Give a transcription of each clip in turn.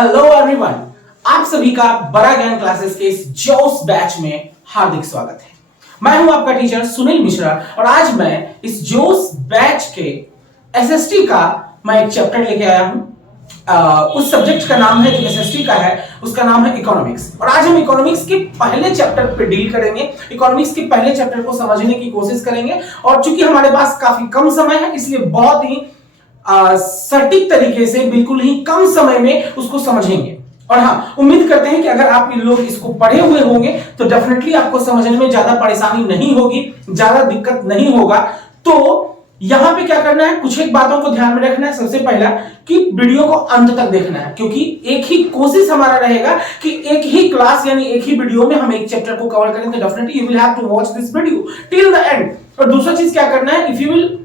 Hello everyone, आप सभी का बड़ा ज्ञान क्लासेस के इस जोश बैच में हार्दिक स्वागत है। मैं हूं आपका टीचर सुनील मिश्रा और आज मैं इस जोश बैच के एसएसटी का मैं एक चैप्टर लेके आया हूं। उस सब्जेक्ट का नाम है जो एसएसटी का है, उसका नाम है इकोनॉमिक्स। और आज हम इकोनॉमिक्स के पहले चैप्टर पे डील करेंगे, इकोनॉमिक्स के पहले चैप्टर को समझने की कोशिश करेंगे। और चूंकि हमारे पास काफी कम समय है, इसलिए बहुत ही सटीक तरीके से बिल्कुल ही कम समय में उसको समझेंगे। और हाँ, उम्मीद करते हैं कि अगर आप इन लोग इसको पढ़े हुए होंगे तो डेफिनेटली आपको समझने में ज्यादा परेशानी नहीं होगी, ज्यादा दिक्कत नहीं होगा। तो यहां पे क्या करना है, कुछ एक बातों को ध्यान में रखना है। सबसे पहला कि वीडियो को अंत तक देखना है, क्योंकि एक ही कोशिश हमारा रहेगा कि एक ही क्लास यानी एक ही वीडियो में हम एक चैप्टर को कवर करेंगे। Definitely you will have to watch this video till the end. और दूसरा चीज क्या करना है, if you will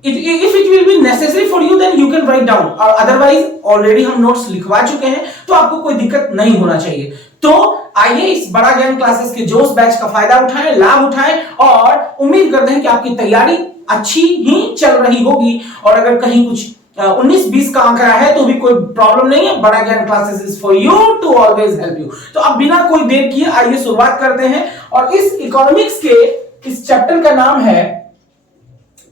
if it will be necessary for you then you can write down, और otherwise already हम नोट्स लिखवा चुके हैं तो आपको कोई दिक्कत नहीं होना चाहिए। तो आइए इस बड़ा ज्ञान क्लासेस के जोश बैच का फायदा उठाएं, लाभ उठाएं और उम्मीद करते हैं कि आपकी तैयारी अच्छी ही चल रही होगी। और अगर कहीं कुछ 19-20 का आंकड़ा है तो भी कोई प्रॉब्लम नहीं है, Bada Gyan classes is for you to always help you. तो अब बिना कोई देर किए आइए शुरुआत करते हैं। और इस इकोनॉमिक्स के इस चैप्टर का नाम है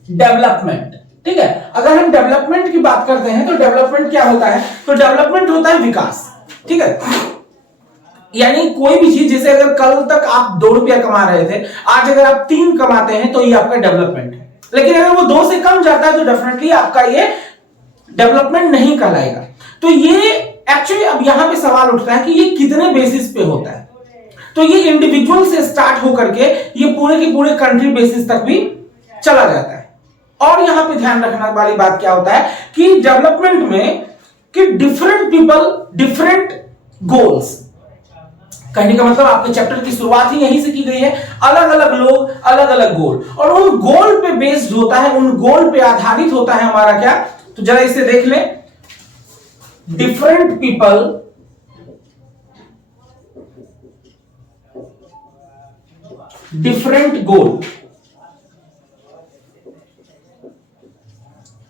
डेवलपमेंट। ठीक है, अगर हम डेवलपमेंट की बात करते हैं तो डेवलपमेंट क्या होता है, तो डेवलपमेंट होता है विकास। ठीक है, यानी कोई भी चीज, जैसे अगर कल तक आप 2 रुपया कमा रहे थे, आज अगर आप 3 कमाते हैं तो ये आपका डेवलपमेंट है। लेकिन अगर वो 2 से कम जाता है तो डेफिनेटली आपका ये डेवलपमेंट नहीं कहलाएगा। तो ये एक्चुअली अब यहां पे सवाल उठता है कि ये कितने बेसिस पे होता है। तो ये इंडिविजुअल से स्टार्ट होकर के ये पूरे के पूरे कंट्री बेसिस तक भी चला जाता है। और यहां पे ध्यान रखने वाली बात क्या होता है कि डेवलपमेंट में कि डिफरेंट पीपल डिफरेंट गोल्स, कहने का मतलब आपके चैप्टर की शुरुआत ही यहीं से की गई है। अलग अलग लोग, अलग अलग गोल, और उन गोल पे बेस्ड होता है, उन गोल पे आधारित होता है हमारा क्या। तो जरा इसे देख लें, डिफरेंट पीपल डिफरेंट गोल,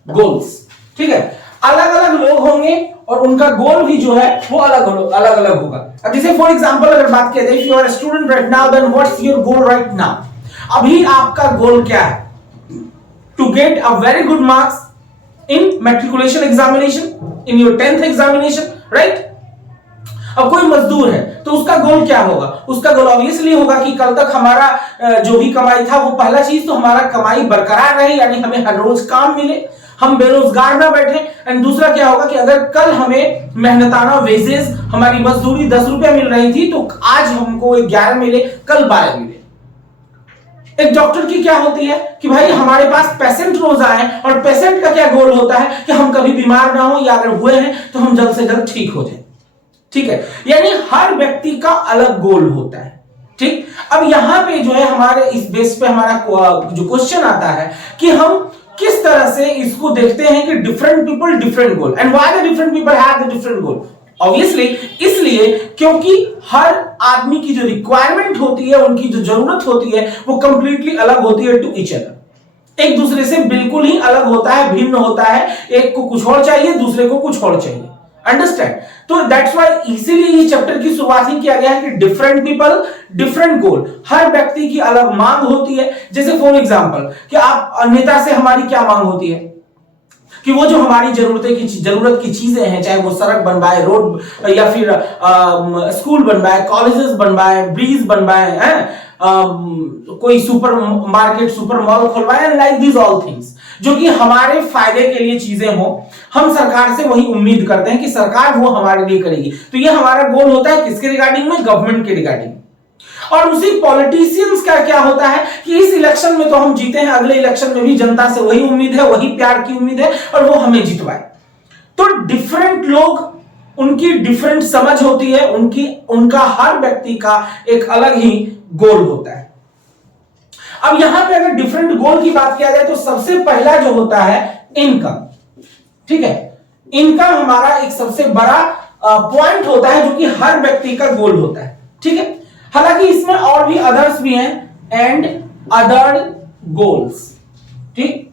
गोल्स। ठीक है, अलग अलग लोग होंगे और उनका गोल भी जो है वो अलग अलग होगा। अब जैसे फॉर एग्जांपल अगर बात किया जाए, if you are a student right now then what's your goal right now. अभी आपका गोल क्या है, to get a very good marks in matriculation examination, in your 10th examination, right. अब कोई मजदूर है तो उसका गोल क्या होगा, उसका गोल ऑब्वियसली होगा कि कल तक हमारा जो भी कमाई था वो पहला चीज तो हमारा कमाई बरकरार रहे, यानी हमें हर रोज काम मिले, हम बेरोजगार ना बैठे। एंड दूसरा क्या होगा कि अगर कल हमें मेहनताना वेजेस, हमारी मजदूरी 10 रुपया मिल रही थी तो आज हमको 11 मिले, कल 12 मिले। एक डॉक्टर की क्या होती है कि भाई हमारे पास पेशेंट रोज आए, और पेशेंट का क्या गोल होता है कि हम कभी बीमार ना हो, या अगर हुए हैं तो हम जल्द से जल्द ठीक हो जाए। ठीक है, यानी हर व्यक्ति का अलग गोल होता है। ठीक, अब यहां पे जो है हमारे इस बेस पे हमारा जो क्वेश्चन आता है कि हम किस तरह से इसको देखते हैं कि different people different goal, and why the different people have the different goal. Obviously इसलिए क्योंकि हर आदमी की जो रिक्वायरमेंट होती है, उनकी जो जरूरत होती है वो कंप्लीटली अलग होती है टू ईच अदर, एक दूसरे से बिल्कुल ही अलग होता है, भिन्न होता है। एक को कुछ और चाहिए, दूसरे को कुछ और चाहिए, अंडरस्टैंड। तो दैट्स व्हाई इसीलिए ये चैप्टर की शुरुआत ही किया गया है कि डिफरेंट पीपल डिफरेंट गोल, हर व्यक्ति की अलग मांग होती है। जैसे फॉर एग्जांपल कि आप नेता से हमारी क्या मांग होती है कि वो जो हमारी जरूरत की चीजें हैं, चाहे वो सड़क बनवाए, रोड, या फिर स्कूल बनवाए, कॉलेजेस बनवाए, ब्रिज बनवाए, कोई सुपर मार्केट, सुपर मॉल खुलवाए, लाइक दिस ऑल थिंग्स, जो कि हमारे फायदे के लिए चीजें हो, हम सरकार से वही उम्मीद करते हैं कि सरकार वो हमारे लिए करेगी। तो ये हमारा गोल होता है किसके रिगार्डिंग में, गवर्नमेंट के रिगार्डिंग। और उसी पॉलिटिशियंस का क्या होता है कि इस इलेक्शन में तो हम जीते हैं, अगले इलेक्शन में भी जनता से वही उम्मीद है, वही प्यार की उम्मीद है और वो हमें जितवाए। तो डिफरेंट लोग, उनकी डिफरेंट समझ होती है, उनका हर व्यक्ति का एक अलग ही गोल होता है। अब यहां पे अगर डिफरेंट गोल की बात किया जाए तो सबसे पहला जो होता है इनकम। ठीक है, इनकम हमारा एक सबसे बड़ा पॉइंट होता है जो कि हर व्यक्ति का गोल होता है। ठीक है, हालांकि इसमें और भी अदर्स भी हैं, एंड अदर गोल्स। ठीक,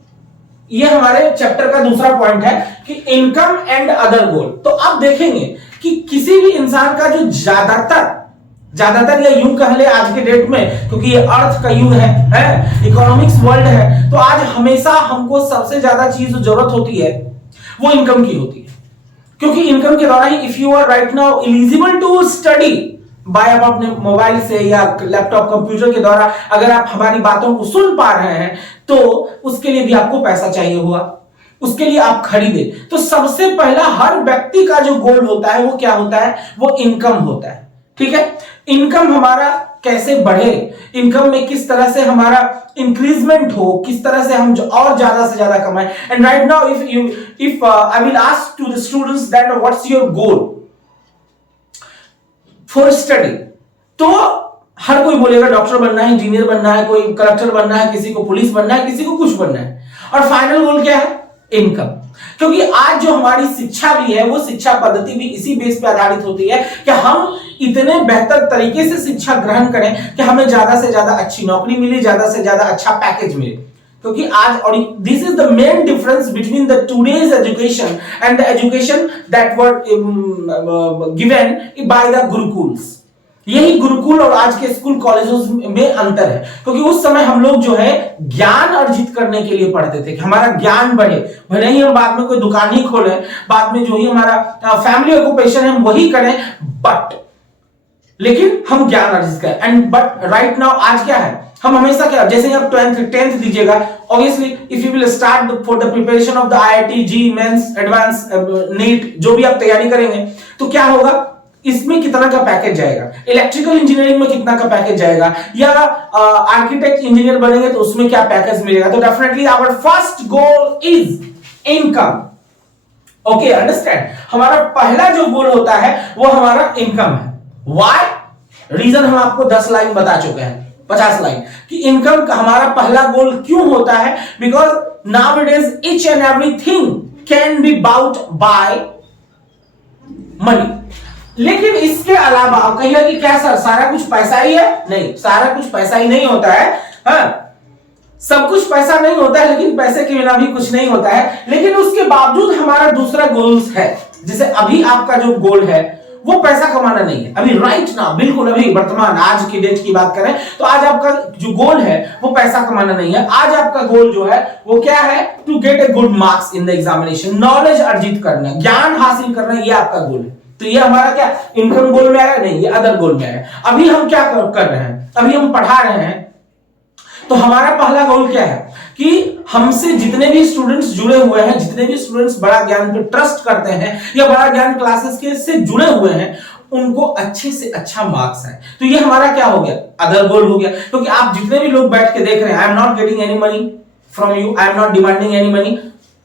ये हमारे चैप्टर का दूसरा पॉइंट है कि इनकम एंड अदर गोल। तो आप देखेंगे कि किसी भी इंसान का जो ज्यादातर या यूं कह ले आज के डेट में, क्योंकि ये अर्थ का युग है इकोनॉमिक्स वर्ल्ड है, तो आज हमेशा हमको सबसे ज्यादा चीज जो जरूरत होती है वो इनकम की होती है। क्योंकि इनकम के द्वारा ही if you are right now eligible to study by आप अपने मोबाइल से या लैपटॉप कंप्यूटर के द्वारा अगर आप हमारी बातों को सुन पा रहे हैं तो उसके लिए भी आपको पैसा चाहिए हुआ, उसके लिए आप खरीदे। तो सबसे पहला हर व्यक्ति का जो गोल होता है वो क्या होता है, वो इनकम होता है। ठीक है, इनकम हमारा कैसे बढ़े, इनकम में किस तरह से हमारा इंक्रीजमेंट हो, किस तरह से हम और ज्यादा से ज्यादा कमाएं। And right now if I will ask to the students that what's your goal for study, तो हर कोई बोलेगा डॉक्टर बनना है, इंजीनियर बनना है, कोई कलेक्टर बनना है, किसी को पुलिस बनना है, किसी को कुछ बनना है। और फाइनल गोल क्या है, इनकम। क्योंकि आज जो हमारी शिक्षा भी है वो शिक्षा पद्धति भी इसी बेस पे आधारित होती है कि हम इतने बेहतर तरीके से शिक्षा ग्रहण करें कि हमें ज्यादा से ज्यादा अच्छी नौकरी मिले, ज्यादा से ज्यादा अच्छा पैकेज मिले। क्योंकि आज, और this is the main difference between the today's education and the education that were given by the gurukuls. यही गुरुकुल और आज के स्कूल कॉलेजेस में अंतर है। क्योंकि उस समय हम लोग जो है ज्ञान अर्जित करने के लिए पढ़ते थे कि हमारा ज्ञान बढ़े, भले ही हम बाद में कोई दुकान ही खोलें, बाद में जो ही हमारा फैमिली ऑक्यूपेशन है हम वही करें, बट लेकिन हम ज्ञान अर्जित करें। एंड बट राइट नाउ आज क्या है, हम हमेशा क्या, जैसे आप 10th दीजिएगा, obviously if you will start for the preparation of the IIT, JEE mains, advance, NEET, जो भी आप तैयारी करेंगे, तो क्या होगा, इसमें कितना का पैकेज जाएगा, इलेक्ट्रिकल इंजीनियरिंग में कितना का पैकेज जाएगा, या आर्किटेक्ट इंजीनियर बनेंगे तो उसमें क्या पैकेज मिलेगा। तो definitely our first goal is income. Okay, understand, हमारा पहला जो गोल होता है वो हमारा इनकम है। व्हाई, रीजन हम आपको 10 लाइन बता चुके हैं, 50 लाइन, कि इनकम का हमारा पहला गोल क्यों होता है। Because nowadays each and everything can be bought by money. लेकिन इसके अलावा आप कहिएगा कि क्या सर सारा कुछ पैसा ही है, नहीं, सारा कुछ पैसा ही नहीं होता है। हाँ, सब कुछ पैसा नहीं होता है, लेकिन पैसे के बिना भी कुछ नहीं होता है। लेकिन उसके बावजूद हमारा दूसरा गोल्स है, जैसे अभी आपका जो गोल है वो पैसा कमाना नहीं है, अभी राइट ना, बिल्कुल अभी वर्तमान आज की डेट की बात करें तो आज आपका जो गोल है वो पैसा कमाना नहीं है। आज आपका गोल जो है वो क्या है, to get a good marks in the examination, knowledge अर्जित करना, ज्ञान हासिल करना, ये आपका गोल है। तो ये हमारा क्या इनकम गोल में आया, नहीं, ये अदर गोल में आया। अभी हम क्या कर रहे हैं, अभी हम पढ़ा रहे हैं, तो हमारा पहला गोल क्या है कि हमसे जितने भी स्टूडेंट्स जुड़े हुए हैं, जितने भी स्टूडेंट्स बड़ा ज्ञान पे ट्रस्ट करते हैं या बड़ा ज्ञान क्लासेस के से जुड़े हुए हैं, उनको अच्छे से अच्छा मार्क्स है। तो ये हमारा क्या हो गया, अदर गोल हो गया। क्योंकि आप जितने भी लोग बैठ के देख रहे हैं, I am not getting any money from you, I am not demanding any money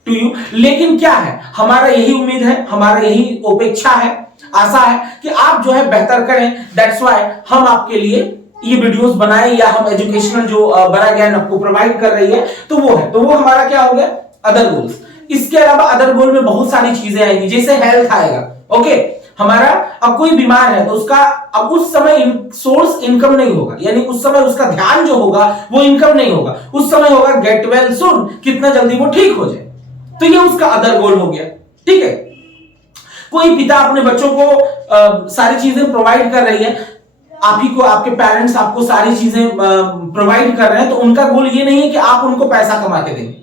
to you, लेकिन क्या है, हमारा यही उम्मीद है, हमारा यही अपेक्षा है, आशा है कि आप जो है बेहतर करें। दैट्स व्हाई हम आपके लिए ये वीडियोस बनाए, या हम एजुकेशनल जो बड़ा ज्ञान आपको प्रोवाइड कर रही है, तो वो है, तो वो हमारा क्या हो गया, अदर गोल्स। इसके अलावा अदर गोल में बहुत सारी चीजें आएंगी, जैसे हेल्थ आएगा। ओके, हमारा अब कोई बीमार है तो उसका अब उस समय सोर्स इनकम नहीं होगा, यानी उस समय उसका ध्यान जो होगा वो इनकम नहीं होगा, उस समय होगा गेट वेल सून, कितना जल्दी वो ठीक हो जाए। तो ये उसका अदर गोल हो गया। ठीक है, कोई पिता अपने बच्चों को सारी चीजें प्रोवाइड कर रही है, आप ही को, आपके पेरेंट्स आपको सारी चीजें प्रोवाइड कर रहे हैं, तो उनका गोल ये नहीं है कि आप उनको पैसा कमा के देंगे।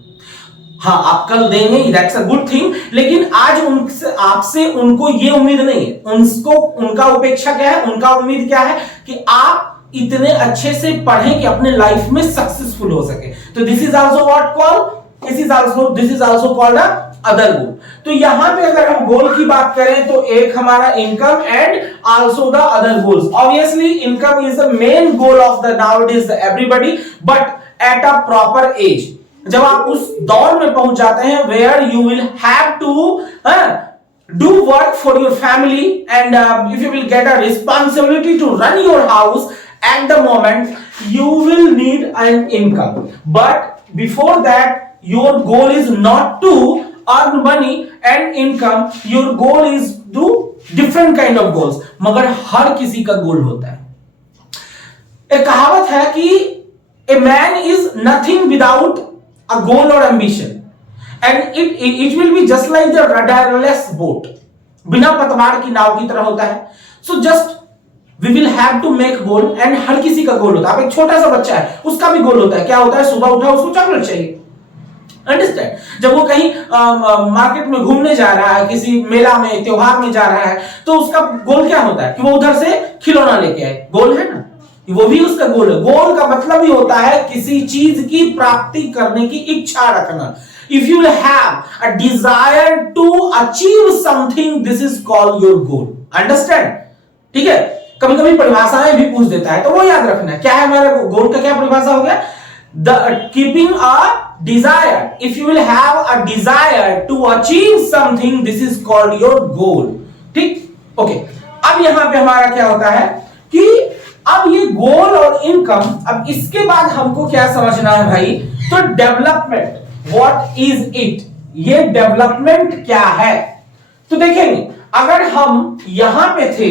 हाँ, आप कल देंगे, दैट्स अ गुड थिंग, लेकिन आज उनसे आपसे उनको ये उम्मीद नहीं है। उनको उनका अपेक्षा क्या है, उनका उम्मीद क्या है कि आप इतने अच्छे से पढ़ें कि अपने लाइफ में सक्सेसफुल हो सके। तो this is also what called, this is also called other goal. तो यहां पे अगर हम गोल की बात करें तो एक हमारा income and also the other goals. Obviously income is the main goal of the nowadays everybody, but at a proper age, जब आप उस दौर में पहुंच जाते हैं where you will have to do work for your family, and if you will get a responsibility to run your house, at the moment you will need an income. But before that your goal is not to earn money and income, your goal is to different kind of goals. मगर हर किसी का गोल होता है। एक कहावत है कि a man is nothing without a goal or ambition. And it will be just like the rudderless boat, बिना पतवार की नाव की तरह होता है। So just we will have to make goal, and हर किसी का गोल होता है। अब एक छोटा सा बच्चा है, उसका भी गोल होता है, क्या होता है, सुबह उठा उसको चॉकलेट चाहिए, अंडरस्टैंड। जब वो कहीं मार्केट में घूमने जा रहा है, किसी मेला में त्योहार में जा रहा है, तो उसका गोल क्या होता है कि वो उधर से खिलौना लेके आए, गोल है ना, वो भी उसका गोल है। गोल का मतलब ही होता है किसी चीज की प्राप्ति करने की इच्छा रखना। If you have a desire to achieve something, this is called your goal. Understand? ठीक है, कभी कभी परिभाषाएं भी पूछ देता है, तो वो याद रखना है। क्या है हमारा गोल का, क्या परिभाषा हो गया, the keeping a desire. If you will have a desire to achieve something, this is called your goal. ठीक, ओके। अब यहां पे हमारा क्या होता है कि अब ये गोल और इनकम, अब इसके बाद हमको क्या समझना है भाई, तो डेवलपमेंट, व्हाट इज इट, ये डेवलपमेंट क्या है। तो देखेंगे, अगर हम यहां पे थे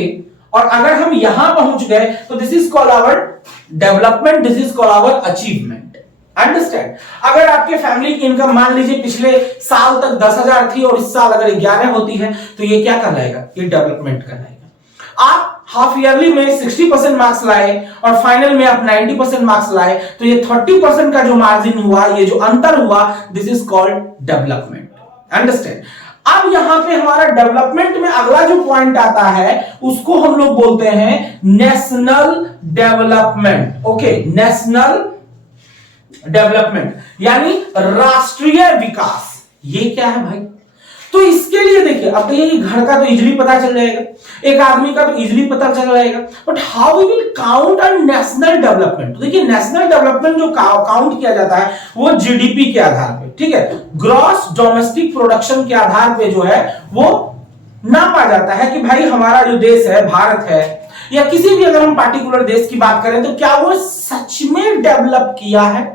और अगर हम यहां पहुंच गए, तो this is called our development, this is called our achievement. Understand? अगर आपके फैमिली की इनकम मान लीजिए पिछले साल तक 10,000 थी और इस साल अगर 11 होती है, तो ये क्या कहलाएगा, ये डेवलपमेंट कहलाएगा। आप हाफ ईयरली में 60% मार्क्स लाए और फाइनल में आप 90% मार्क्स लाए, तो ये 30% का जो मार्जिन हुआ, ये जो अंतर हुआ, this is called development. Understand? अब यहां पे हमारा डेवलपमेंट में अगला जो पॉइंट आता है, उसको हम लोग बोलते हैं national development. Okay, national development यानी राष्ट्रीय विकास। ये क्या है भाई, तो इसके लिए देखिए, अब तो ये घर का तो इजीली पता चल जाएगा, एक आदमी का तो इजीली पता चल जाएगा, but how we will count a national development. तो देखिए, नेशनल डेवलपमेंट जो काउंट किया जाता है वो जीडीपी के आधार पे, ठीक है, ग्रॉस डोमेस्टिक प्रोडक्शन के आधार पे जो है वो नापा जाता है कि भाई हमारा जो देश है, भारत है, या किसी भी अगर हम पार्टिकुलर देश की बात करें, तो क्या वो सच में डेवलप किया है।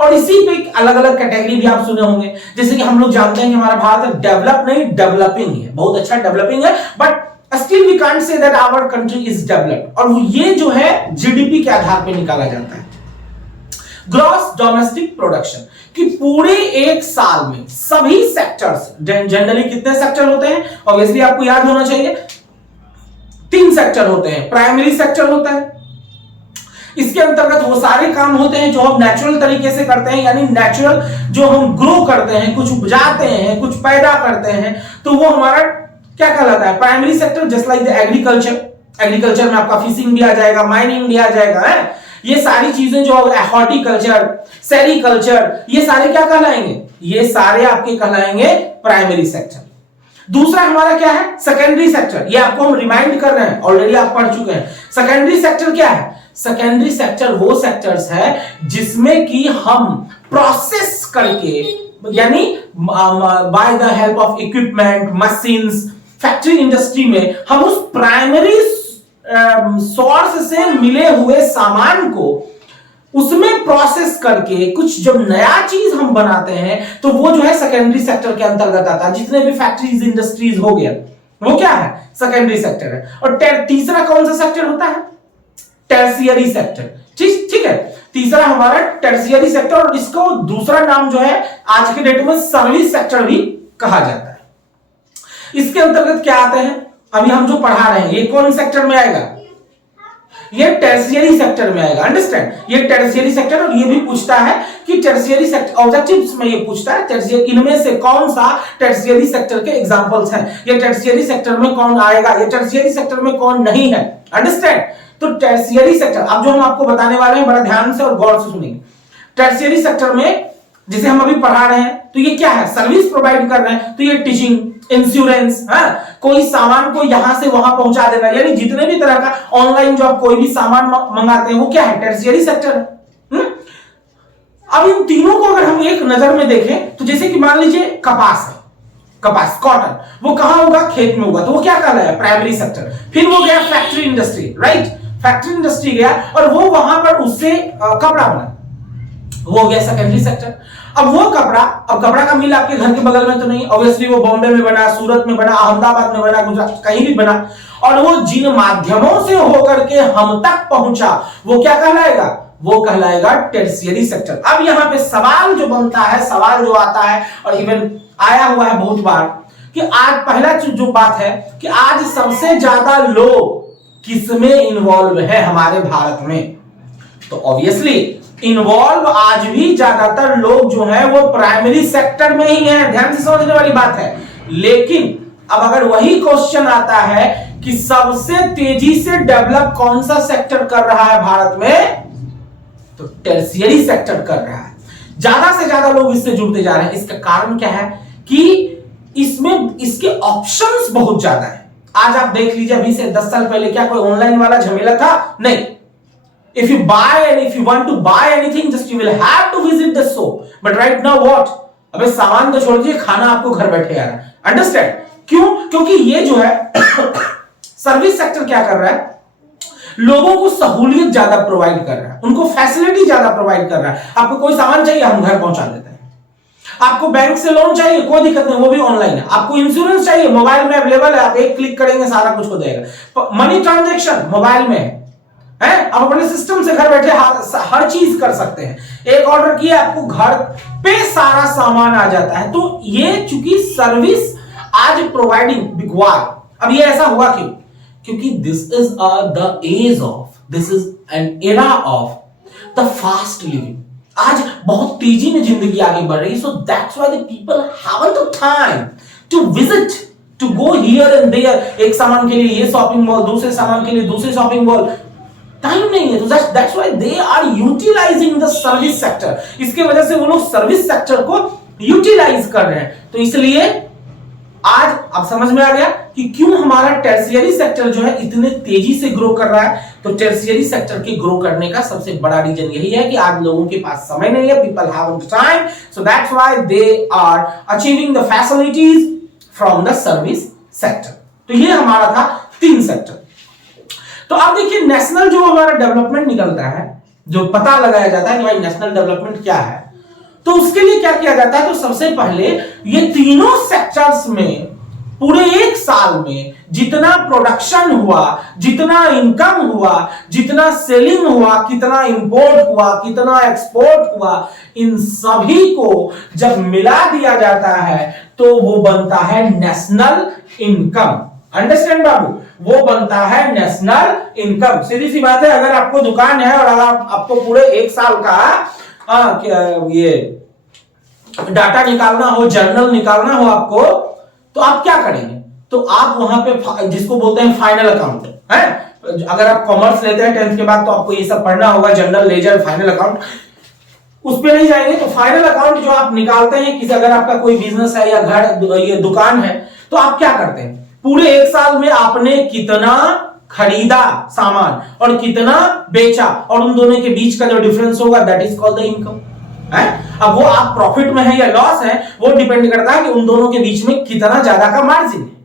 और इसी पे अलग अलग कैटेगरी भी आप सुने होंगे, जैसे कि हम लोग जानते हैं कि हमारा भारत डेवलप नहीं, डेवलपिंग है, बहुत अच्छा डेवलपिंग है, but still we can't say that our country is developed. और ये जो है जीडीपी के आधार पे निकाला जाता है, ग्रॉस डोमेस्टिक प्रोडक्शन, कि पूरे एक साल में सभी सेक्टर्स, जनरली कितने सेक्टर होते हैं, ऑब्वियसली आपको याद होना चाहिए, 3 सेक्टर होते हैं। प्राइमरी सेक्टर होता है, इसके अंतर्गत वो सारे काम होते हैं जो हम नेचुरल तरीके से करते हैं, यानी नेचुरल जो हम ग्रो करते हैं, कुछ उपजाते हैं, कुछ पैदा करते हैं, तो वो हमारा क्या कहलाता है, primary sector. Just like the agriculture, agriculture में आपका फिशिंग भी आ जाएगा, माइनिंग भी आ जाएगा, है ये सारी चीजें जो हॉर्टिकल्चर, सेरिकल्चर, ये सारे क्या कहलाएंगे, ये सारे आपके कहलाएंगे प्राइमरी सेक्टर। दूसरा हमारा क्या है, सेकेंडरी सेक्टर। ये आपको हम रिमाइंड कर रहे हैं, ऑलरेडी आप पढ़ चुके हैं। सेकेंडरी सेक्टर क्या है, सेकेंडरी सेक्टर वो सेक्टर्स है जिसमें कि हम प्रोसेस करके, यानी by the help of equipment, machines, factory industry में हम उस प्राइमरी सोर्स से मिले हुए सामान को उसमें प्रोसेस करके कुछ जब नया चीज हम बनाते हैं, तो वो जो है सेकेंडरी सेक्टर के अंतर्गत आता है। जितने भी फैक्ट्रीज, इंडस्ट्रीज हो गया, वो क्या है, सेकेंडरी सेक्टर है। और तीसरा कौन सा सेक्टर होता है, टर्शियरी सेक्टर। ठीक है, तीसरा हमारा टर्शियरी सेक्टर, और इसको दूसरा नाम जो है आज के डेट में सर्विस सेक्टर भी कहा जाता है। इसके अंतर्गत क्या आते हैं, अभी हम जो पढ़ा रहे हैं, ये कौन सेक्टर में आएगा, ये टर्शियरी सेक्टर में आएगा। अंडरस्टैंड? ये टर्शियरी सेक्टर, और ये भी पूछता है कि टर्शियरी सेक्टर ऑब्जेक्टिव्स में ये पूछता है टर्शियरी, इनमें से कौन सा टर्शियरी सेक्टर के एग्जांपल्स हैं, ये टर्शियरी सेक्टर में कौन आएगा, ये टर्शियरी सेक्टर में कौन नहीं है। अंडरस्टैंड? तो टर्शियरी सेक्टर, अब जो हम आपको बताने वाले हैं, बड़ा ध्यान से और गौर से सुनिए। टर्शियरी सेक्टर में जिसे हम अभी पढ़ा रहे हैं, तो ये क्या है, सर्विस प्रोवाइड कर रहे हैं, तो ये टीचिंग, इंश्योरेंस, कोई सामान को यहां से वहां पहुंचा देना, यानी जितने भी तरह का ऑनलाइन जो आप कोई भी सामान मंगाते हैं, वो क्या है, टर्शियरी सेक्टर है। अब इन तीनों को अगर हम एक नजर में देखें, तो जैसे कि मान लीजिए कपास है, कपास, कॉटन, वो कहां होगा, खेत में होगा, तो वो क्या कहलाया, प्राइमरी सेक्टर। फिर वो गया factory industry, right, factory industry गया और वो वहां पर उससे कपड़ा बना, वो हो गया सेकेंडरी सेक्टर। अब वो कपड़ा, अब कपड़ा का मिल आपके घर के बगल में तो नहीं, ऑब्वियसली वो बॉम्बे में बना, सूरत में बना, अहमदाबाद में बना, गुजरात, कहीं भी बना, और वो जिन माध्यमों से होकर के हम तक पहुंचा, वो क्या कहलाएगा, वो कहलाएगा टेर्शियरी सेक्टर। अब यहां पे सवाल जो बनता है, सवाल जो आता है और इवन आया हुआ है बहुत बार कि आज पहला जो बात है कि आज सबसे ज्यादा लोग किसमें इन्वॉल्व है हमारे भारत में, तो ऑब्वियसली इन्वॉल्व आज भी ज्यादातर लोग जो है वो प्राइमरी सेक्टर में ही है, ध्यान से समझने वाली बात है। लेकिन अब अगर वही क्वेश्चन आता है कि सबसे तेजी से डेवलप कौन सा सेक्टर कर रहा है भारत में, तो टेर्शियरी सेक्टर कर रहा है। ज्यादा से ज्यादा लोग इससे जुड़ते जा रहे हैं। इसका कारण क्या है कि इसमें इसके ऑप्शंस बहुत ज्यादा है। आज आप देख लीजिए, अभी से 10 साल पहले क्या कोई ऑनलाइन वाला झमेला था? नहीं। If you buy and if you want to buy anything, just you will have to visit the shop. But right now what? अबे सामान तो छोड़ दीजिए, खाना आपको घर बैठे आ रहा है। अंडरस्टैंड? क्यों? क्योंकि ये जो है सर्विस सेक्टर क्या कर रहा है, लोगों को सहूलियत ज्यादा प्रोवाइड कर रहा है, उनको फैसिलिटी ज्यादा प्रोवाइड कर रहा है। आपको कोई सामान चाहिए, हम घर पहुंचा देते हैं। आपको बैंक से लोन चाहिए, कोई दिक्कत नहीं, वो भी ऑनलाइन है। आपको इंश्योरेंस चाहिए, मोबाइल में अवेलेबल है, आप एक क्लिक करेंगे सारा कुछ हो जाएगा। मनी ट्रांजैक्शन मोबाइल में है, आप अपने सिस्टम से घर बैठे हर चीज कर सकते हैं। एक ऑर्डर किया, आपको घर पे सारा सामान आ जाता है। तो ये चूंकि सर्विस आज प्रोवाइडिंग बिग वार। अब ये ऐसा हुआ क्यों? क्योंकि this is the age of, this is an era of the fast living. आज बहुत तेजी में जिंदगी आगे बढ़ रही है। So that's why the people haven't the time to visit, to go here and there. एक सामान के लिए ये शॉपिंग मॉल, दूसरे सामान के लिए दूसरे शॉपिंग मॉल, टाइम नहीं है। तो that's why they are utilising the service sector. इसके वजह से वो लोग सर्विस सेक्टर को यूटिलाइज कर रहे हैं। तो इसलिए आज अब समझ में आ गया कि क्यों हमारा टर्शियरी सेक्टर जो है इतने तेजी से ग्रो कर रहा है। तो टर्शियरी सेक्टर के ग्रो करने का सबसे बड़ा रीजन यही है कि आज लोगों के पास समय नहीं है, people haven't time, so that's why they are achieving the facilities from the service sector. तो ये हमारा था 3 सेक्टर। तो अब देखिए नेशनल जो हमारा डेवलपमेंट निकलता है, जो पता लगाया जाता है कि भाई नेशनल डेवलपमेंट क्या है, तो उसके लिए क्या किया जाता है? तो सबसे पहले ये तीनों सेक्टर्स में पूरे एक साल में जितना प्रोडक्शन हुआ, जितना इनकम हुआ, जितना सेलिंग हुआ, कितना इंपोर्ट हुआ, कितना एक्सपोर्ट हुआ, इन सभी को जब मिला दिया जाता है तो वो बनता है नेशनल इनकम। अंडरस्टैंड बाबू? वो बनता है नेशनल इनकम। सीधी सी बात है, अगर आपको दुकान है और अगर आपको पूरे एक साल का ये डाटा निकालना हो, जर्नल निकालना हो आपको, तो आप क्या करेंगे? तो आप वहां पे जिसको बोलते हैं फाइनल अकाउंट है। अगर आप कॉमर्स लेते हैं 10th के बाद तो आपको ये सब पढ़ना होगा, जनरल लेजर, फाइनल अकाउंट। उस पे नहीं जाएंगे। तो फाइनल अकाउंट जो आप निकालते हैं, किसी अगर आपका कोई बिजनेस है या घर, ये दुकान है, तो आप क्या करते हैं? पूरे एक साल में आपने कितना खरीदा सामान और कितना बेचा, और उन दोनों के बीच का जो डिफरेंस होगा that is called the income है। अब वो आप प्रॉफिट में है या लॉस है, वो डिपेंड करता है कि उन दोनों के बीच में कितना ज्यादा का मार्जिन है।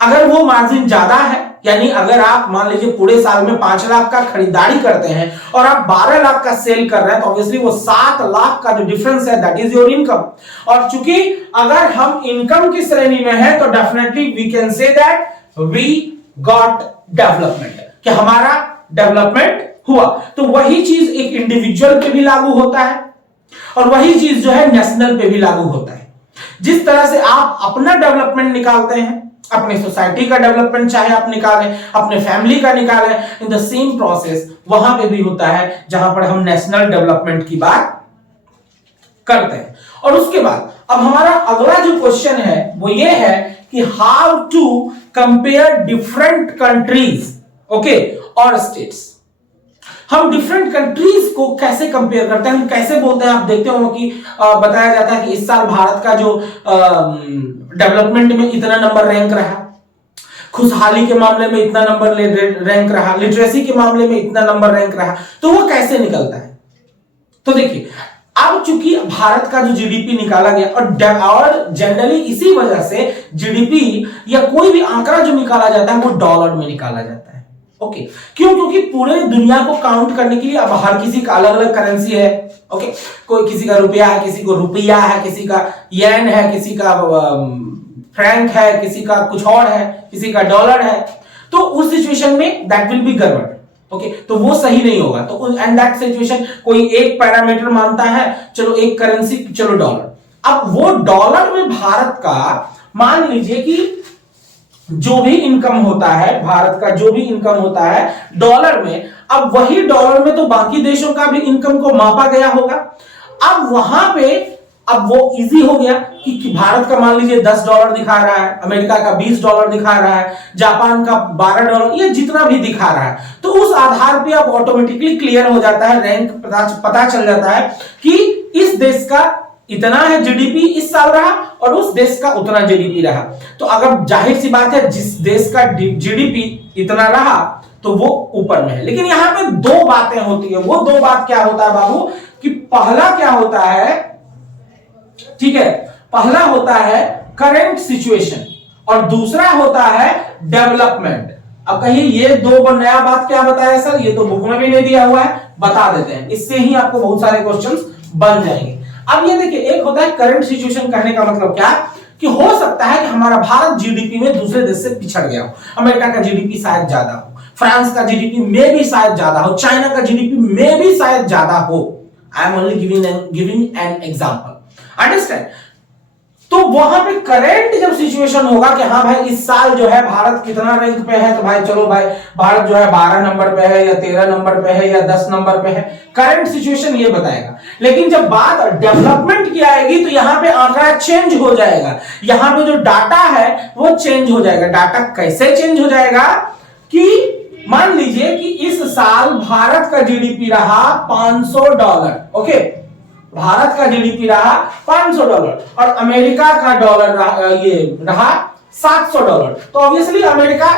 अगर वो मार्जिन ज्यादा है, यानी अगर आप मान लीजिए पूरे साल में 5 लाख का खरीदारी करते हैं और आप 12 लाख का सेल कर रहे हैं, तो ऑब्वियसली वो 7 लाख का जो डिफरेंस है दैट इज योर इनकम। और चूंकि अगर हम इनकम की श्रेणी में है तो definitely we can say that we got development, कि हमारा डेवलपमेंट हुआ। तो वही चीज एक इंडिविजुअल पे भी लागू होता है और वही चीज जो है नेशनल पे भी लागू होता है। जिस तरह से आप अपना डेवलपमेंट निकालते हैं, अपने सोसाइटी का डेवलपमेंट चाहे आप निकालें, अपने फैमिली का निकालें, इन द सेम प्रोसेस वहां पे भी होता है जहां पर हम नेशनल डेवलपमेंट की बात करते हैं। और उसके बाद अब हमारा अगला जो क्वेश्चन है वो ये है कि how to compare different countries, okay, और स्टेट्स। हम डिफरेंट कंट्रीज को कैसे कंपेयर करते हैं, हम कैसे बोलते हैं? आप देखते हो कि बताया जाता है कि इस साल भारत का जो डेवलपमेंट में इतना नंबर रैंक रहा, खुशहाली के मामले में इतना नंबर रैंक रहा, लिटरेसी के मामले में इतना नंबर रैंक रहा। तो वो कैसे निकलता है? तो देखिए, अब चूंकि भारत का जो जीडीपी निकाला गया, और जनरली इसी वजह से जीडीपी या कोई भी आंकड़ा जो निकाला जाता है वो डॉलर में निकाला जाता है। ओके, क्यों? क्योंकि पूरे दुनिया को काउंट करने के लिए अब हर किसी का अलग अलग करेंसी है। ओके, कोई किसी का रुपया है, किसी को रुपया है, किसी का येन है, किसी का फ्रैंक है, किसी का कुछ और है, किसी का डॉलर है। तो उस सिचुएशन में दैट विल बी गड़बड़। ओके तो वो सही नहीं होगा। तो एंड दैट सिचुएशन कोई एक पैरामीटर मानता है, चलो एक करेंसी, चलो डॉलर। अब वो डॉलर में भारत का मान लीजिए कि जो भी इनकम होता है, भारत का जो भी इनकम होता है डॉलर में, अब वही डॉलर में तो बाकी देशों का भी इनकम को मापा गया होगा। अब वहां पे अब वो इजी हो गया कि भारत का मान लीजिए $10 दिखा रहा है, अमेरिका का $20 दिखा रहा है, जापान का $12, ये जितना भी दिखा रहा है, तो उस आधार पे अब ऑटोमेटिकली क्लियर हो जाता है, रैंक पता चल जाता है कि इस देश का इतना है जीडीपी इस साल रहा और उस देश का उतना जीडीपी रहा। तो अगर जाहिर सी बात है जिस देश का जीडीपी इतना रहा तो वो ऊपर में है। लेकिन यहां पे दो बातें होती है। वो दो बात क्या होता है बाबू, कि पहला क्या होता है, ठीक है, पहला होता है करंट सिचुएशन और दूसरा होता है डेवलपमेंट। अब कहिए ये दो नया बात क्या बताया सर, ये तो बुक में भी नहीं दिया हुआ है, बता देते हैं, इससे ही आपको बहुत सारे क्वेश्चंस बन जाएंगे। अब ये देखिए, एक होता है करंट सिचुएशन, कहने का मतलब क्या कि हो सकता है कि हमारा भारत जीडीपी में दूसरे देश से पिछड़ गया हो, अमेरिका का जीडीपी शायद ज्यादा हो, फ्रांस का जीडीपी में भी शायद ज्यादा हो, चाइना का जीडीपी में भी शायद ज्यादा हो। I am only giving an example, understand. तो वहां पे करंट जब सिचुएशन होगा कि हाँ भाई इस साल जो है भारत कितना रैंक पे है, तो भाई चलो भाई भारत जो है 12 नंबर पे है या 13 नंबर पे है या 10 नंबर पे है, करंट सिचुएशन ये बताएगा। लेकिन जब बात डेवलपमेंट की आएगी तो यहां पे आंकड़ा चेंज हो जाएगा, यहां पे जो डाटा है वो चेंज हो जाएगा। डाटा कैसे चेंज हो जाएगा कि मान लीजिए कि इस साल भारत का जीडीपी रहा $500, ओके, भारत का जीडीपी रहा $500 और अमेरिका का डॉलर रहा $700। तो ऑब्वियसली अमेरिका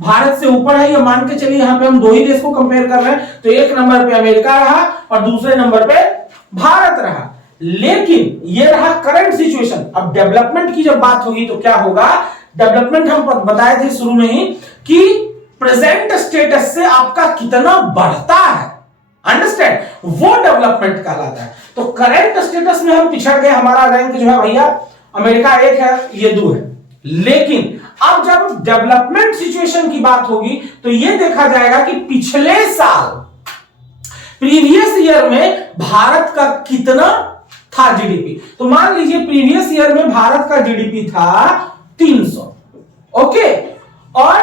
भारत से ऊपर है, ये मान के चलिए, यहां पे हम दो ही देश को कंपेयर कर रहे हैं, तो एक नंबर पे अमेरिका रहा और दूसरे नंबर पे भारत रहा। लेकिन ये रहा करंट सिचुएशन। अब डेवलपमेंट की जब बात होगी तो क्या होगा, डेवलपमेंट हम बताए थे शुरू में ही कि प्रेजेंट स्टेटस से आपका कितना बढ़ता है, अंडरस्टैंड, वो डेवलपमेंट कहलाता है। तो करंट स्टेटस में हम पिछड़ गए, हमारा रैंक जो है भैया अमेरिका 1 है, ये 2 है। लेकिन अब जब डेवलपमेंट सिचुएशन की बात होगी तो ये देखा जाएगा कि पिछले साल प्रीवियस ईयर में भारत का कितना था जीडीपी। तो मान लीजिए प्रीवियस ईयर में भारत का जीडीपी था 300, ओके, और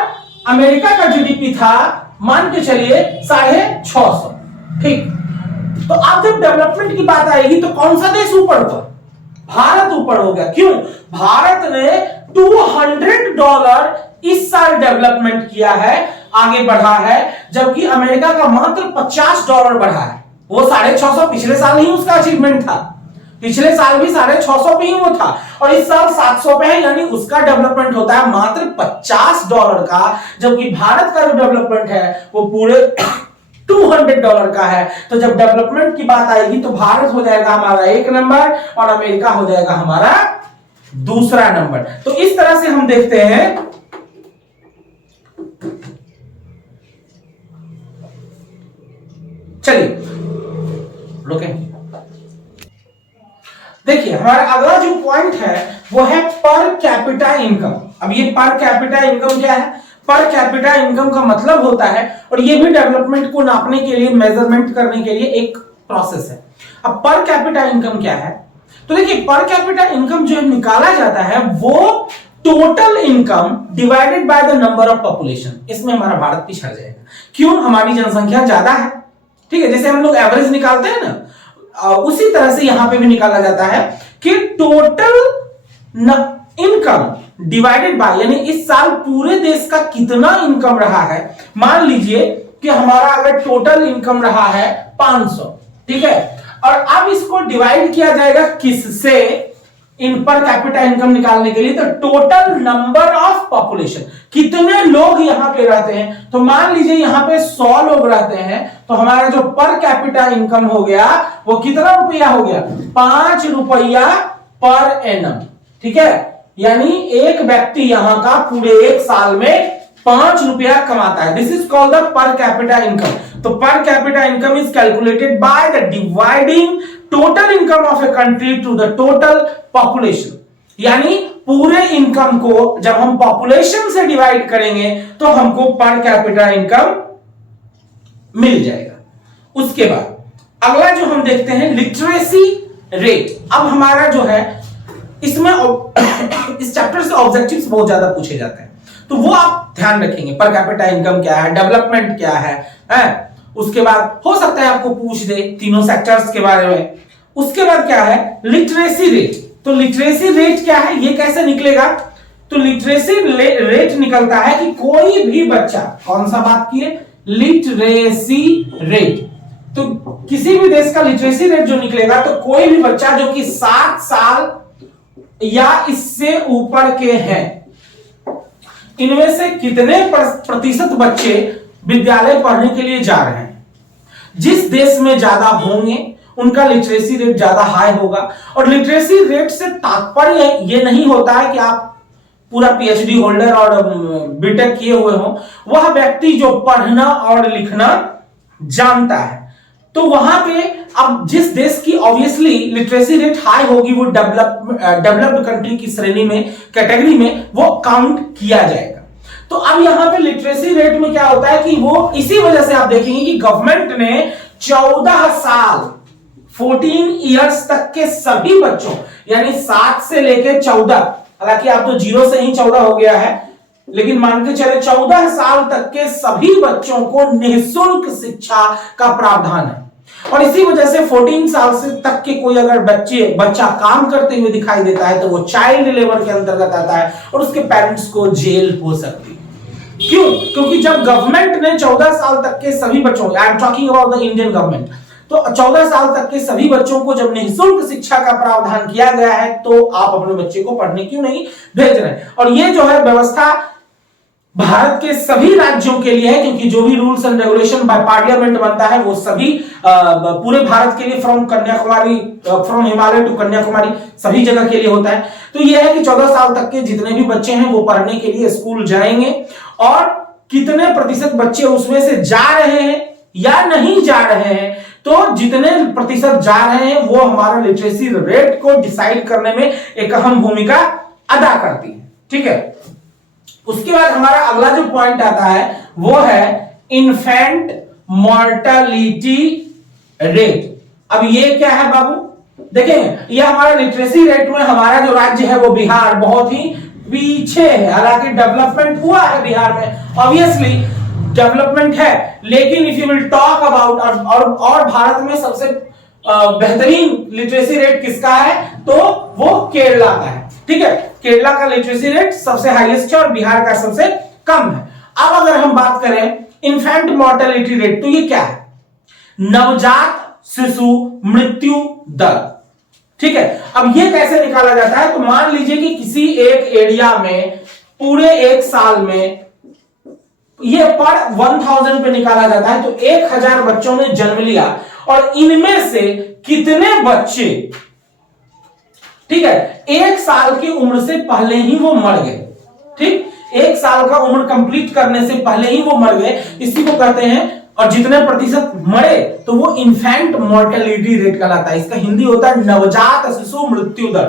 अमेरिका का जीडीपी था मान के चलिए 650, ठीक। तो अब जब डेवलपमेंट की बात आएगी तो कौन सा देश ऊपर हुआ, भारत ऊपर हो गया। क्यों, भारत ने $200 इस साल डेवलपमेंट किया है, आगे बढ़ा है, जबकि अमेरिका का मात्र $50 बढ़ा है। वो 650 पिछले साल ही उसका अचीवमेंट था, पिछले साल भी 650 पे ही वो था और इस साल 700 पे है, यानी उसका डेवलपमेंट होता है मात्र $50 का, जबकि भारत का जो डेवलपमेंट है वो पूरे $200 का है। तो जब डेवलपमेंट की बात आएगी तो भारत हो जाएगा हमारा 1 नंबर और अमेरिका हो जाएगा हमारा दूसरा नंबर। तो इस तरह से हम देखते हैं, चलिए रुकें। देखिए हमारा अगला जो पॉइंट है वो है पर कैपिटा इनकम। अब ये पर कैपिटा इनकम क्या है, पर कैपिटा इनकम का मतलब होता है, और ये भी डेवलपमेंट को नापने के लिए, मेजरमेंट करने के लिए एक प्रोसेस है। अब पर कैपिटा इनकम क्या है, तो देखिए पर कैपिटा इनकम जो निकाला जाता है वो total income divided by the number of population. इसमें हमारा भारत पिछड़ जाएगा, क्यों, हमारी जनसंख्या ज्यादा है, ठीक है। जैसे हम लोग एवरेज निकालते हैं ना, उसी तरह से यहां पे भी निकाला जाता है कि टोटल इनकम डिवाइडेड बाय, यानी इस साल पूरे देश का कितना इनकम रहा है। मान लीजिए कि हमारा अगर टोटल इनकम रहा है 500, ठीक है, और अब इसको डिवाइड किया जाएगा किससे, इन पर कैपिटा इनकम निकालने के लिए, तो टोटल नंबर ऑफ पॉपुलेशन, कितने लोग यहां पे रहते हैं। तो मान लीजिए यहां पे 100 लोग रहते हैं, तो हमारा जो पर कैपिटा इनकम हो गया वो कितना रुपया हो गया, ₹5 पर एनम, ठीक है। यानी एक व्यक्ति यहां का पूरे एक साल में ₹5 कमाता है। This is called the per capita income. तो per capita income is calculated by the dividing total income of a country to the total population. यानी पूरे इनकम को जब हम पॉपुलेशन से डिवाइड करेंगे तो हमको पर कैपिटा इनकम मिल जाएगा। उसके बाद अगला जो हम देखते हैं लिटरेसी रेट। अब हमारा जो है इसमें इस चैप्टर से ऑब्जेक्टिव्स बहुत ज्यादा पूछे जाते हैं, तो वो आप ध्यान रखेंगे। पर कैपिटा इनकम क्या है, डेवलपमेंट क्या है? उसके बाद हो सकता है आपको पूछ दे तीनों सेक्टर्स के बारे में। उसके बाद क्या है लिटरेसी रेट। तो लिटरेसी रेट क्या है, ये कैसे निकलेगा? तो लिटरेसी रेट निकलता है कि कोई भी बच्चा, कौन सा बात की है, लिटरेसी रेट। तो किसी भी देश का लिटरेसी रेट जो निकलेगा, तो कोई भी बच्चा जो कि 7 साल या इससे ऊपर के हैं, इनमें से कितने प्रतिशत बच्चे विद्यालय पढ़ने के लिए जा रहे हैं। जिस देश में ज्यादा होंगे उनका लिटरेसी रेट ज्यादा हाई होगा। और लिटरेसी रेट से तात्पर्य ये नहीं होता है कि आप पूरा पीएचडी होल्डर और बीटेक किए हुए हो, वह व्यक्ति जो पढ़ना और लिखना जानता है। तो वहां पे अब जिस देश की ऑब्वियसली लिटरेसी रेट हाई होगी, वो डेवलप्ड कंट्री की श्रेणी में, कैटेगरी में वो काउंट किया जाएगा। तो अब यहां पे लिटरेसी रेट में क्या होता है कि वो इसी वजह से आप देखेंगे कि गवर्नमेंट ने 14 साल 14 इयर्स तक के सभी बच्चों, यानी 7 से लेकर 14, हालांकि आप तो 0 से ही 14 हो गया है, लेकिन मान के चले 14 साल तक के सभी बच्चों को निःशुल्क शिक्षा का प्रावधान है। और इसी वजह से 14 साल से तक के कोई अगर बच्चा काम करते हुए दिखाई देता है तो वो चाइल्ड लेबर के अंतर्गत आता है और उसके पेरेंट्स को जेल हो सकती है। क्यों? क्योंकि जब गवर्नमेंट ने 14 साल तक के सभी बच्चों, I am talking about the Indian government, तो 14 साल तक के सभी बच्चों को जब निःशुल्क शिक्षा का प्रावधान किया गया है, तो आप अपने बच्चे को पढ़ने क्यों नहीं भेज रहे हैं। और ये जो है व्यवस्था भारत के सभी राज्यों के लिए है, क्योंकि जो भी rules and regulation by parliament बनता है वो सभी पूरे भारत के लिए, फ्रॉम हिमालय टू कन्याकुमारी सभी जगह के लिए होता है। तो ये है कि 14 साल तक के जितने भी बच्चे हैं वो पढ़ने के लिए स्कूल जाएंगे, और कितने प्रतिशत बच्चे उसमें से जा रहे हैं या नहीं जा रहे हैं, तो जितने प्रतिशत जा रहे हैं वो हमारा लिटरेसी रेट को डिसाइड करने में एक अहम भूमिका अदा करती है। ठीक है, उसके बाद हमारा अगला जो पॉइंट आता है वो है इन्फेंट मॉर्टेलिटी रेट। अब ये क्या है बाबू, देखें ये हमारा लिटरेसी रेट में हमारा जो राज्य है वो बिहार बहुत ही पीछे है। हालांकि डेवलपमेंट हुआ है बिहार में, ऑब्वियसली डेवलपमेंट है, लेकिन if you will talk about और भारत में सबसे बेहतरीन लिटरेसी रेट किसका है, तो वो केरला का है। ठीक है, केरला का लिटरेसी रेट सबसे हाईएस्ट है और बिहार का सबसे कम है। अब अगर हम बात करें इन्फेंट मॉर्टेलिटी रेट, तो ये क्या है, नवजात शिशु मृत्यु दर। ठीक है, अब ये कैसे निकाला जाता है, तो मान लीजिए कि किसी एक एरिया में पूरे एक साल में ये पर 1000 पे निकाला जाता है, तो 1000 बच्चों ने जन्म लिया और इनमें से कितने बच्चे, ठीक है, 1 साल की उम्र से पहले ही वो मर गए। ठीक, 1 साल का उम्र कंप्लीट करने से पहले ही वो मर गए, इसी को कहते हैं। और जितने प्रतिशत मरे तो वो इन्फेंट मॉर्टेलिटी रेट कहलाता है। इसका हिंदी होता है नवजात शिशु मृत्यु दर।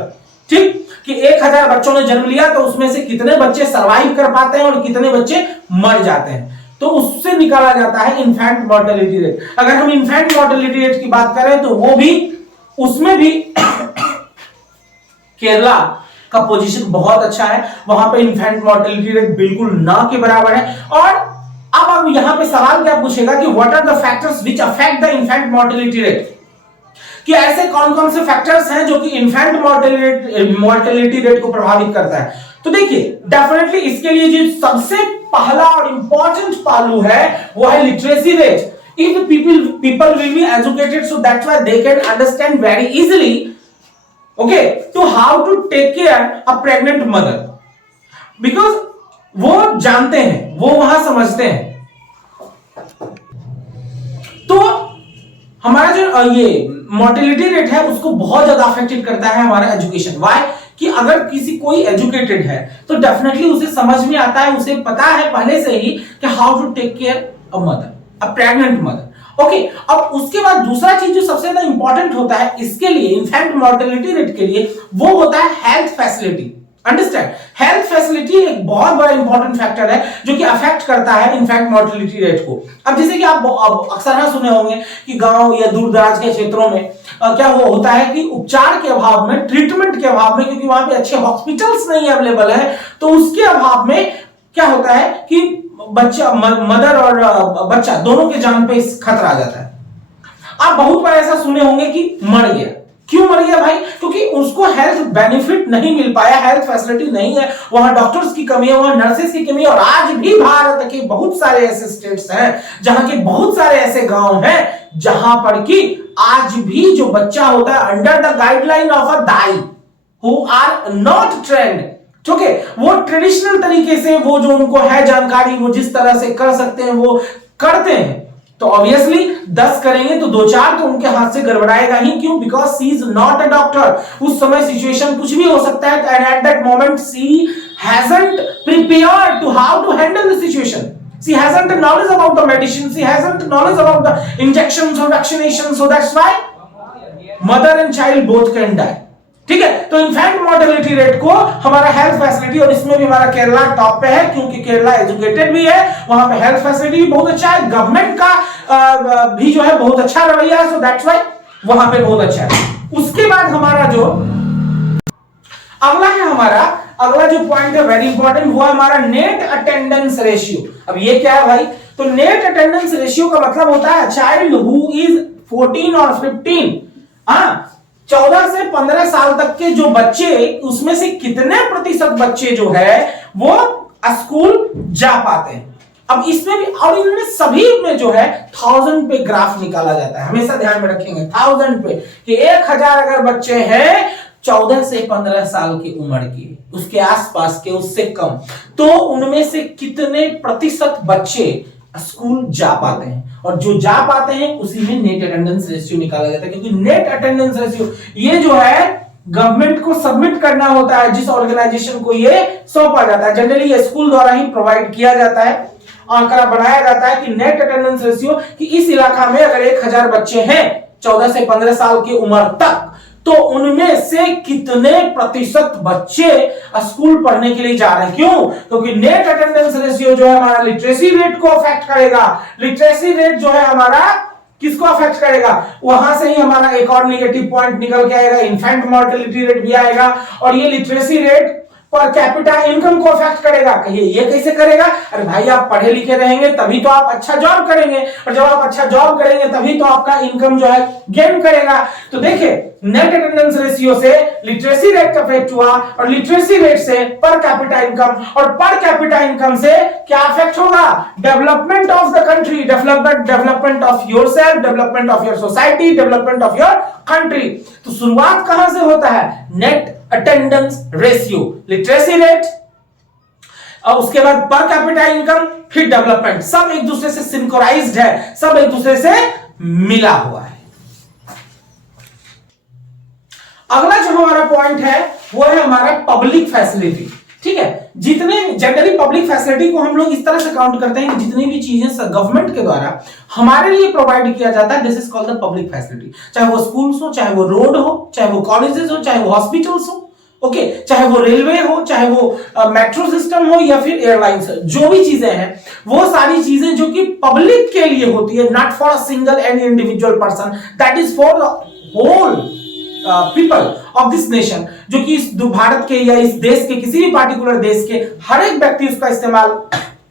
ठीक, कि 1000 बच्चों ने जन्म लिया तो उसमें से कितने बच्चे सरवाइव कर पाते हैं और कितने बच्चे मर जाते हैं, तो उससे निकाला जाता है इन्फेंट मॉर्टेलिटी रेट। अगर हम इन्फेंट मॉर्टेलिटी रेट की बात करें तो वो भी, उसमें भी केरला का पोजीशन बहुत अच्छा है, वहां पे इन्फेंट मॉर्टेलिटी रेट बिल्कुल ना के बराबर है। और अब यहां पे सवाल क्या पूछेगा कि what are the factors which affect the infant mortality rate, कि ऐसे कौन कौन से फैक्टर्स हैं जो कि इन्फेंट मॉर्टेलिटी रेट को प्रभावित करता है। तो देखिए डेफिनेटली इसके लिए जो सबसे पहला और इंपॉर्टेंट पहलू है वो है literacy rate. If people will be educated, so that's why they can understand very easily, okay, to how to take care a pregnant mother, because वो जानते हैं, वो वहां समझते हैं। तो हमारा जो ये मॉर्टेलिटी रेट है उसको बहुत ज्यादा अफेक्टेड करता है हमारा एजुकेशन। व्हाई, कि अगर किसी कोई एजुकेटेड है तो डेफिनेटली उसे समझ में आता है, उसे पता है पहले से ही कि how to take care a mother, a pregnant mother. Okay, अब उसके बाद दूसरा चीज जो सबसे ज्यादा इंपॉर्टेंट होता है इसके लिए, इन्फेंट मॉर्टेलिटी रेट के लिए, वो होता है health facility. Understand. Health facility एक बहुत बड़ा इंपॉर्टेंट फैक्टर है जो कि अफेक्ट करता है इनफैक्ट मोर्टेलिटी रेट को। अब जैसे कि आप अक्सर ना सुने होंगे कि गांव या दूर दराज के क्षेत्रों में क्या होता है कि उपचार के अभाव में, ट्रीटमेंट के अभाव में, क्योंकि वहां पे अच्छे हॉस्पिटल्स नहीं अवेलेबल है, तो उसके अभाव में क्या होता है कि बच्चा, मदर और बच्चा दोनों के जान पे खतरा आ जाता है। आप बहुत बार ऐसा सुने होंगे कि मर गया। क्यों मर गया भाई? क्योंकि उसको हेल्थ बेनिफिट नहीं मिल पाया, हेल्थ फैसिलिटी नहीं है, वहां डॉक्टर्स की कमी है, वहां नर्सेस की कमी है। और आज भी भारत के बहुत सारे ऐसे स्टेट्स हैं, जहां के बहुत सारे ऐसे गांव हैं, जहां पर कि आज भी जो बच्चा होता है under the guideline of a दाई हु आर नॉट ट्रेंड, ठीक है, वो ट्रेडिशनल तरीके से वो जो उनको है जानकारी, वो जिस तरह से कर सकते हैं वो करते हैं। तो ऑब्वियसली 10 करेंगे तो 2-4 तो उनके हाथ से गड़बड़ाएगा ही। क्यों? Because she is not a doctor. उस समय सिचुएशन कुछ भी हो सकता है and at that moment she hasn't prepared to how to handle the situation. She hasn't knowledge about the medicine, she hasn't knowledge about the injections or vaccinations, so that's why mother and child both can die। ठीक है, तो in fact mortality rate को हमारा health facility, और इसमें भी हमारा Kerala top पे है क्योंकि केरला एजुकेटेड भी है, वहां पे हेल्थ फैसिलिटी भी बहुत अच्छा है, गवर्नमेंट का भी जो है बहुत अच्छा रवैया है, सो दैट्स व्हाई वहां पे बहुत अच्छा है। उसके बाद हमारा जो अगला है, हमारा अगला जो पॉइंट है वेरी इंपॉर्टेंट, वो है हमारा नेट अटेंडेंस रेशियो। अब ये क्या है भाई? तो नेट अटेंडेंस रेशियो का मतलब होता है चाइल्ड हु इज 14 और 15, 14 से 15 साल तक के जो बच्चे, उसमें से कितने प्रतिशत बच्चे जो है वो स्कूल जा पाते हैं। अब इसमें भी, और इनमें सभी में जो है 1000 पे ग्राफ निकाला जाता है, हमेशा ध्यान में रखेंगे 1000 पे, कि 1000 अगर बच्चे हैं 14 से 15 साल की उम्र के, उसके आसपास के, उससे कम, तो उनमें से कितने प्रतिशत बच्चे स्कूल जा पाते हैं। और जो जा पाते हैं उसी में नेट अटेंडेंस रेशियो निकाला जाता है, क्योंकि नेट अटेंडेंस रेशियो ये जो है गवर्नमेंट को सबमिट करना होता है, जिस ऑर्गेनाइजेशन को ये सौंपा जाता है। जनरली ये स्कूल द्वारा ही प्रोवाइड किया जाता है, आंकड़ा बनाया जाता है कि नेट अटेंडेंस रेशियो कि इस इलाका में अगर 1000 बच्चे हैं 14 से 15 साल की उम्र तक, तो उनमें से कितने प्रतिशत बच्चे स्कूल पढ़ने के लिए जा रहे हैं। क्यों? क्योंकि नेट अटेंडेंस रेशियो जो है हमारा लिटरेसी रेट को अफेक्ट करेगा। लिटरेसी रेट जो है हमारा किसको अफेक्ट करेगा? वहां से ही हमारा एक और नेगेटिव पॉइंट निकल के आएगा, इन्फेंट मोर्टेलिटी रेट भी आएगा, और ये लिटरेसी रेट पर कैपिटा इनकम को अफेक्ट करेगा। कहिए ये कैसे करेगा? अरे भाई आप पढ़े लिखे रहेंगे तभी तो आप अच्छा जॉब करेंगे, और जब आप अच्छा जॉब करेंगे तभी तो आपका इनकम जो है गेन करेगा। तो देखिए नेट अटेंडेंस रेशियो से लिटरेसी रेट अफेक्ट हुआ, और लिटरेसी रेट से पर कैपिटा इनकम, और पर कैपिटा इनकम से क्या अफेक्ट होगा? Development of the country, development of yourself, development of your society, development of your country. तो शुरुआत कहां से होता है? Net attendance ratio, literacy rate, और उसके बाद पर कैपिटा इनकम, फिर डेवलपमेंट, सब एक दूसरे से सिंक्रोनाइज्ड है, सब एक दूसरे से मिला हुआ है। अगला जो हमारा पॉइंट है वो है हमारा पब्लिक फैसिलिटी। ठीक है, जितने जनरली पब्लिक फैसिलिटी को हम लोग इस तरह से काउंट करते हैं कि जितनी भी चीजें गवर्नमेंट के द्वारा हमारे लिए प्रोवाइड किया जाता है, this is called the public facility. चाहे वो स्कूल्स हो, चाहे वो रोड हो, चाहे वो कॉलेजेस हो, चाहे वो हॉस्पिटल्स हो, ओके, चाहे वो रेलवे हो, चाहे वो मेट्रो सिस्टम हो, या फिर एयरलाइंस, जो भी चीजें हैं वो सारी चीजें जो कि पब्लिक के लिए होती है, not for a single and individual person, that is for the whole people of this nation, जो कि इस भारत के या इस देश के किसी भी पार्टिकुलर देश के हर एक व्यक्ति उसका इस्तेमाल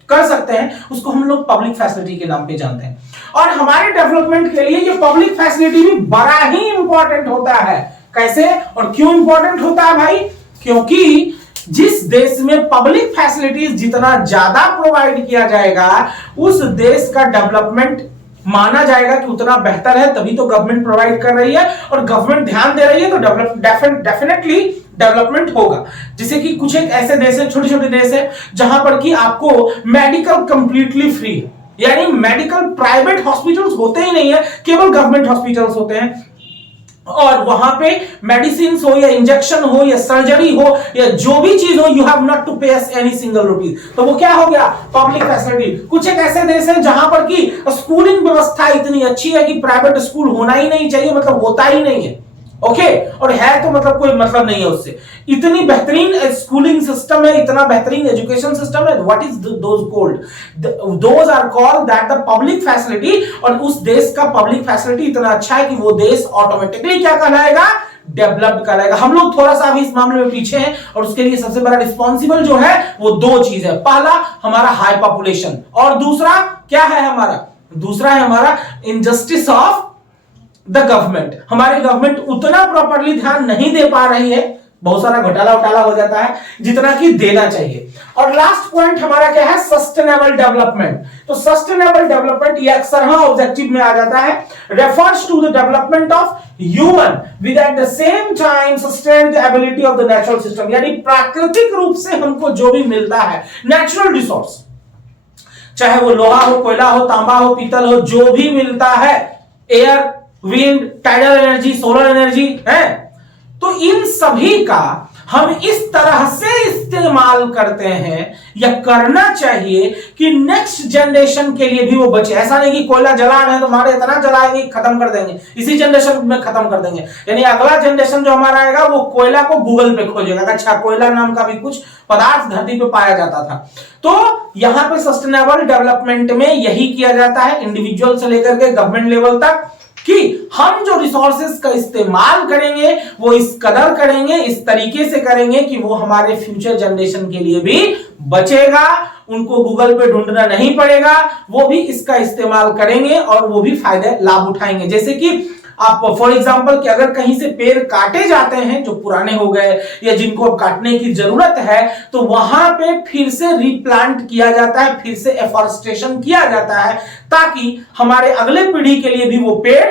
कर सकते हैं, उसको हम लोग पब्लिक फैसिलिटी के नाम पे जानते हैं। और हमारे डेवलपमेंट के लिए ये पब्लिक फैसिलिटी भी बड़ा ही इंपॉर्टेंट होता है। कैसे और क्यों इंपॉर्टेंट होता है भाई? क्योंकि जिस देश में पब्लिक फैसिलिटीज जितना ज्यादा प्रोवाइड किया जाएगा, उस देश का डेवलपमेंट माना जाएगा कि उतना बेहतर है, तभी तो गवर्नमेंट प्रोवाइड कर रही है, और गवर्नमेंट ध्यान दे रही है, तो डेफिनेटली डेवलपमेंट होगा। जैसे कि कुछ एक ऐसे देश है, छोटे छोटे देश है, जहां पर कि आपको मेडिकल कंप्लीटली फ्री है, यानी मेडिकल प्राइवेट हॉस्पिटल्स होते ही नहीं है, केवल गवर्नमेंट हॉस्पिटल्स होते हैं, और वहां पे मेडिसिन हो या इंजेक्शन हो या सर्जरी हो या जो भी चीज हो, यू हैव नॉट टू पे एनी सिंगल रुपीज। तो वो क्या हो गया? Public facility. कुछ एक ऐसे देश हैं जहां पर की स्कूलिंग व्यवस्था इतनी अच्छी है कि प्राइवेट स्कूल होना ही नहीं चाहिए, मतलब होता ही नहीं है, ओके और है तो मतलब कोई मतलब नहीं है उससे। इतनी बेहतरीन स्कूलिंग सिस्टम है, इतना बेहतरीन एजुकेशन सिस्टम है, what is those called, those are called that the public facility. और उस देश का पब्लिक फैसिलिटी इतना अच्छा है कि वो देश ऑटोमेटिकली क्या कहलाएगा, डेवलप्ड कहलाएगा। हम लोग थोड़ा सा अभी इस मामले में पीछे हैं और उसके लिए सबसे बड़ा रिस्पॉन्सिबल जो है वो दो चीज है, पहला हमारा हाई पॉपुलेशन और दूसरा क्या है हमारा, दूसरा है हमारा इनजस्टिस ऑफ द गवर्नमेंट। हमारी गवर्नमेंट उतना प्रॉपर्ली ध्यान नहीं दे पा रही है, बहुत सारा घोटाला उटाला हो जाता है जितना कि देना चाहिए। और लास्ट पॉइंट हमारा क्या है, सस्टेनेबल डेवलपमेंट। तो सस्टेनेबल डेवलपमेंट ये अक्सर ऑब्जेक्टिव में आ जाता है, refers to the development of human with at the same time sustain the ability of the natural system. यानी प्राकृतिक रूप से हमको जो भी मिलता है नेचुरल रिसोर्स, चाहे वो लोहा हो, कोयला हो, तांबा हो, पीतल हो, जो भी मिलता है, air, wind, tidal energy, solar energy है, तो इन सभी का हम इस तरह से इस्तेमाल करते हैं या करना चाहिए कि नेक्स्ट जनरेशन के लिए भी वो बचे। ऐसा नहीं कि कोयला जला रहे हैं तो हमारे इतना जलाएंगे खत्म कर देंगे, इसी जनरेशन में खत्म कर देंगे। यानी अगला जनरेशन जो हमारा आएगा वो कोयला को गूगल पे खोजेगा, अच्छा कोयला नाम का भी कुछ पदार्थ धरती पे पाया जाता था। तो यहां पे सस्टेनेबल डेवलपमेंट में यही किया जाता है, इंडिविजुअल से लेकर के गवर्नमेंट लेवल तक, कि हम जो रिसोर्सेज का इस्तेमाल करेंगे वो इस कदर करेंगे, इस तरीके से करेंगे कि वो हमारे फ्यूचर जनरेशन के लिए भी बचेगा, उनको गूगल पे ढूंढना नहीं पड़ेगा, वो भी इसका इस्तेमाल करेंगे और वो भी फायदे लाभ उठाएंगे। जैसे कि आप फॉर एग्जांपल कि अगर कहीं से पेड़ काटे जाते हैं जो पुराने हो गए या जिनको अब काटने की जरूरत है, तो वहां पे फिर से रीप्लांट किया जाता है, फिर से एफॉरेस्टेशन किया जाता है ताकि हमारे अगले पीढ़ी के लिए भी वो पेड़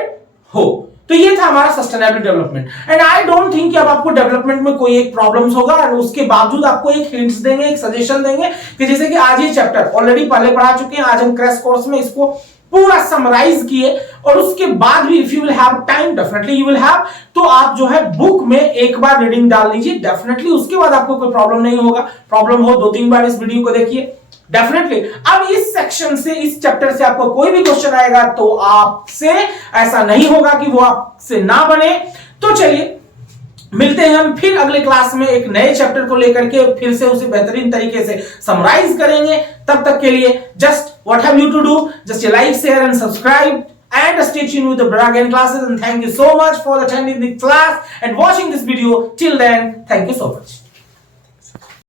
हो। तो ये था हमारा sustainable development. And I don't think कि अब आपको डेवलपमेंट में कोई एक प्रॉब्लम्स होगा, और उसके बावजूद आपको एक हिंट्स देंगे, एक सजेशन देंगे कि जैसे कि आज ये चैप्टर ऑलरेडी पहले पढ़ा चुके हैं, आज हम क्रैश कोर्स में इसको पूरा समराइज किए, और उसके बाद भी if you will have time, definitely you will have, तो आप जो है बुक में एक बार रीडिंग डाल लीजिए, डेफिनेटली उसके बाद आपको कोई प्रॉब्लम नहीं होगा। प्रॉब्लम हो 2-3 बार इस वीडियो को देखिए डेफिनेटली। अब इस सेक्शन से, इस चैप्टर से आपको कोई भी क्वेश्चन आएगा तो आपसे ऐसा नहीं होगा कि वो आपसे ना बने। तो चलिए मिलते हैं हम फिर अगले क्लास में एक नए चैप्टर को लेकर के, फिर से उसे बेहतरीन तरीके से समराइज करेंगे। तब तक के लिए just what have you to do, just like, share and subscribe and stay tuned with the Bragan classes, and thank you so much for attending the class and watching this video till then. Thank you so much.